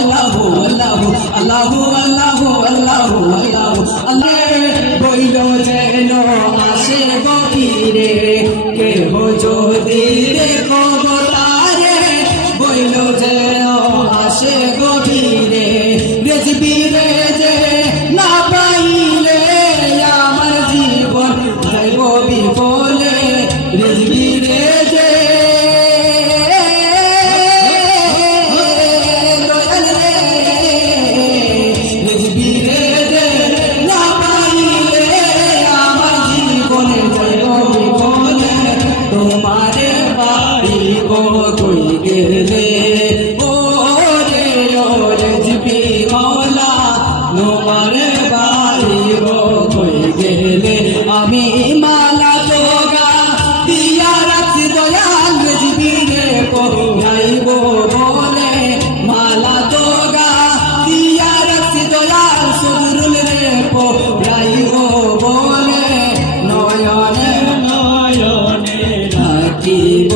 আল্লাহু আল্লাহু আল্লাহু আল্লাহু আল্লাহু আল্লাহু আল্লাহ বইল যেন আসে গভীরে কেহ যদি দেখো তারে বইল যেন আসে গভীরে রেজবিরে যে না পাইলে আমার জীবন যাইব বিফলে রেজবিরে যে তোমারে পাইব কই গেলে ওরে ওরে জিবি মাওলা তোমারে পাইব কই গেলে আমি মালা তোগা দিয়া রাখছি দয়াল জিবি রে যাইব বলে মালা তোগা দিয়া রাখছি দয়াল সদরুল রে যাইব বলে নয়নে নয়নে থাকিব